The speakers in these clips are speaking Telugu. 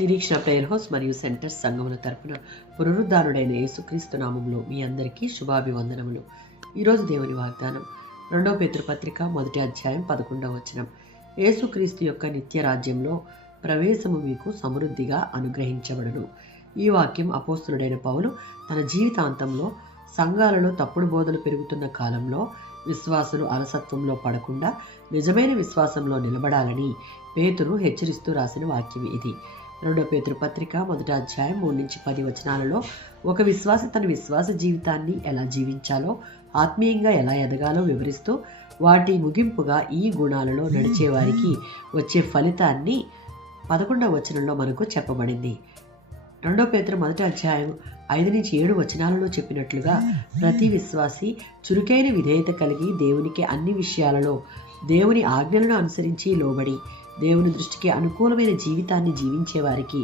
నిరీక్షణ ప్రేయర్ హౌస్ మరియు సెంటర్ సంఘముల తరపున పునరుద్ధానుడైన యేసుక్రీస్తు నామములో మీ అందరికీ శుభాభివందనములు. ఈరోజు దేవుని వాగ్దానం 2 పేతురు పత్రిక 1వ అధ్యాయం 11వ వచనం. యేసుక్రీస్తు యొక్క నిత్య రాజ్యంలో ప్రవేశము మీకు సమృద్ధిగా అనుగ్రహించబడును. ఈ వాక్యం అపోస్తులుడైన పౌలు తన జీవితాంతంలో సంఘాలలో తప్పుడు బోధలు పెరుగుతున్న కాలంలో విశ్వాసులు అలసత్వంలో పడకుండా నిజమైన విశ్వాసంలో నిలబడాలని పేతురు హెచ్చరిస్తూ రాసిన వాక్యం ఇది. 2 పేతురు పత్రిక 1వ అధ్యాయం 3-10 వచనాలలో ఒక విశ్వాసి తన విశ్వాస జీవితాన్ని ఎలా జీవించాలో, ఆత్మీయంగా ఎలా ఎదగాలో వివరిస్తూ వాటి ముగింపుగా ఈ గుణాలలో నడిచే వారికి వచ్చే ఫలితాన్ని 11వ వచనంలో మనకు చెప్పబడింది. 2 పేతురు 1వ అధ్యాయం 5-7 వచనాలలో చెప్పినట్లుగా ప్రతి విశ్వాసి చురుకైన విధేయత కలిగి దేవునికి అన్ని విషయాలలో దేవుని ఆజ్ఞలను అనుసరించి లోబడి దేవుని దృష్టికి అనుకూలమైన జీవితాన్ని జీవించే వారికి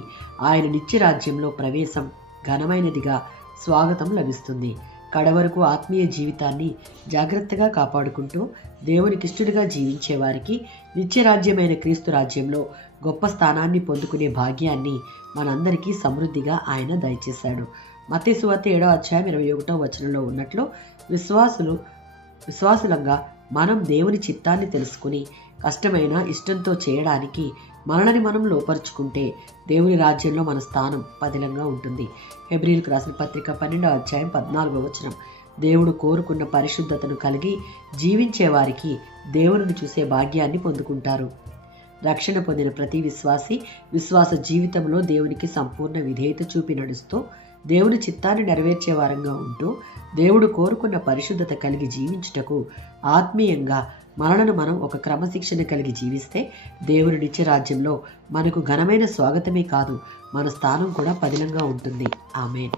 ఆయన నిత్య రాజ్యంలో ప్రవేశం ఘనమైనదిగా స్వాగతం లభిస్తుంది. కడవరకు ఆత్మీయ జీవితాన్ని జాగ్రత్తగా కాపాడుకుంటూ దేవునికిష్టుడిగా జీవించే వారికి నిత్య రాజ్యమైన క్రీస్తు రాజ్యంలో గొప్ప స్థానాన్ని పొందుకునే భాగ్యాన్ని మనందరికీ సమృద్ధిగా ఆయన దయచేశాడు. మత్తయి సువార్త 7వ అధ్యాయం 21వ వచనంలో ఉన్నట్లు విశ్వాసులంగా మనం దేవుని చిత్తాన్ని తెలుసుకుని కష్టమైన ఇష్టంతో చేయడానికి మనల్ని మనం లోపరుచుకుంటే దేవుని రాజ్యంలో మన స్థానం పదిలంగా ఉంటుంది. హెబ్రీయులకు రాసిన పత్రిక 12వ అధ్యాయం 14వ వచనం. దేవుడు కోరుకున్న పరిశుద్ధతను కలిగి జీవించే వారికి దేవుని చూసే భాగ్యాన్ని పొందుకుంటారు. రక్షణ పొందిన ప్రతి విశ్వాసి విశ్వాస జీవితంలో దేవునికి సంపూర్ణ విధేయత చూపి నడుస్తూ దేవుని చిత్తాన్ని నెరవేర్చే వారంగా ఉంటూ దేవుడు కోరుకున్న పరిశుద్ధత కలిగి జీవించుటకు ఆత్మీయంగా మనలను మనం ఒక క్రమశిక్షణ కలిగి జీవిస్తే దేవుని నిత్య రాజ్యంలో మనకు ఘనమైన స్వాగతమే కాదు, మన స్థానం కూడా పదిలంగా ఉంటుంది. ఆమేన్.